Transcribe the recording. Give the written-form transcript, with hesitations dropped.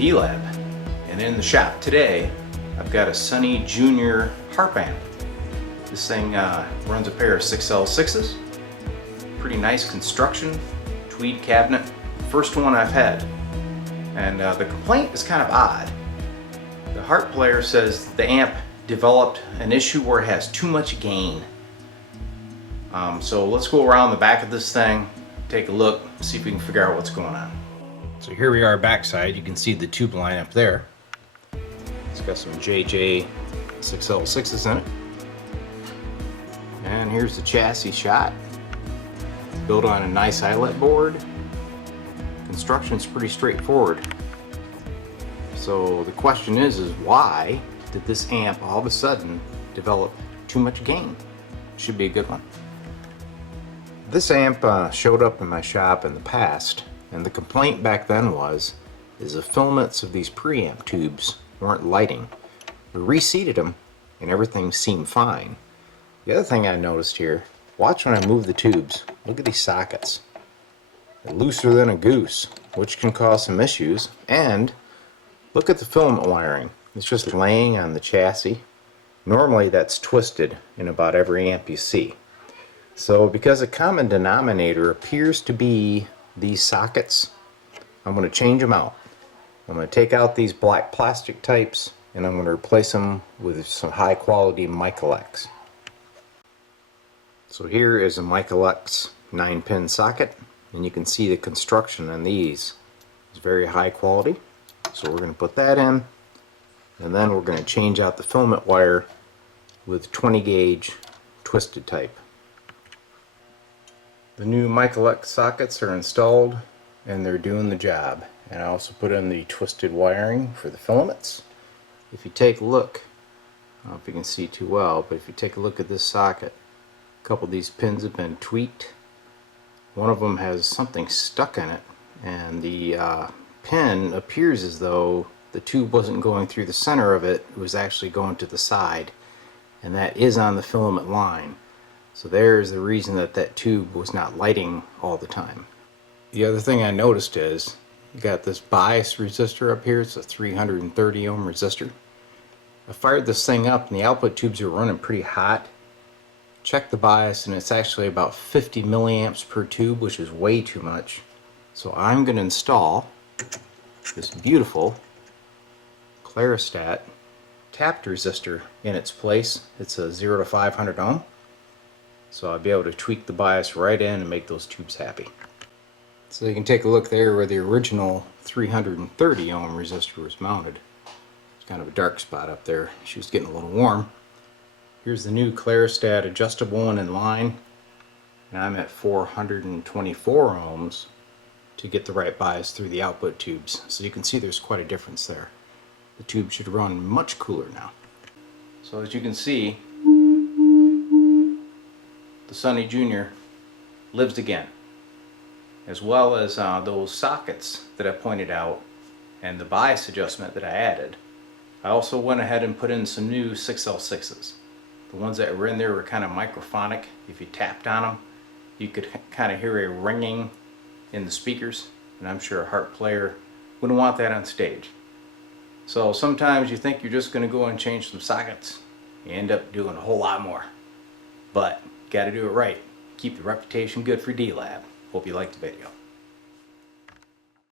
D-Lab, and in the shop today I've got a Sonny JR harp amp. This thing runs a pair of 6L6s, pretty nice construction, tweed cabinet, first one I've had. And the complaint is kind of odd. The harp player says the amp developed an issue where it has too much gain. So let's go around the back of this thing, take a look, see if we can figure out what's going on. So here we are backside. You can see the tube line up there. It's got some JJ 6L6s in it. And here's the chassis shot. Built on a nice eyelet board. Construction's pretty straightforward. So the question is why did this amp all of a sudden develop too much gain? Should be a good one. This amp showed up in my shop in the past, and the complaint back then is the filaments of these preamp tubes weren't lighting. We reseated them and everything seemed fine. The other thing I noticed here, watch when I move the tubes. Look at these sockets. They're looser than a goose, which can cause some issues. And look at the filament wiring. It's just laying on the chassis. Normally that's twisted in about every amp you see. So because a common denominator appears to be these sockets, I'm going to change them out. I'm going to take out these black plastic types and I'm going to replace them with some high quality Michael-X. So here is a Michael-X 9-pin socket, and you can see the construction on these is very high quality. So we're going to put that in, and then we're going to change out the filament wire with 20 gauge twisted type. The new Michael-X sockets are installed and they're doing the job. And I also put in the twisted wiring for the filaments. If you take a look, I don't know if you can see too well, but if you take a look at this socket, a couple of these pins have been tweaked. One of them has something stuck in it, and the pin appears as though the tube wasn't going through the center of it, it was actually going to the side, and that is on the filament line. So there's the reason that that tube was not lighting all the time. The other thing I noticed is you got this bias resistor up here. It's a 330 ohm resistor. I fired this thing up and the output tubes are running pretty hot. Check the bias and it's actually about 50 milliamps per tube, which is way too much. So I'm going to install this beautiful Clarostat tapped resistor in its place. It's a 0 to 500 ohm. So I'll be able to tweak the bias right in and make those tubes happy. So you can take a look there where the original 330 ohm resistor was mounted. It's kind of a dark spot up there. She was getting a little warm. Here's the new Clarostat adjustable one in line. And I'm at 424 ohms to get the right bias through the output tubes. So you can see there's quite a difference there. The tube should run much cooler now. So as you can see, the Sonny JR lives again, as well as those sockets that I pointed out and the bias adjustment that I added. I also went ahead and put in some new 6L6s. The ones that were in there were kind of microphonic. If you tapped on them, you could kind of hear a ringing in the speakers, and I'm sure a harp player wouldn't want that on stage. So sometimes you think you're just going to go and change some sockets. You end up doing a whole lot more. But got to do it right. Keep the reputation good for D-Lab. Hope you liked the video.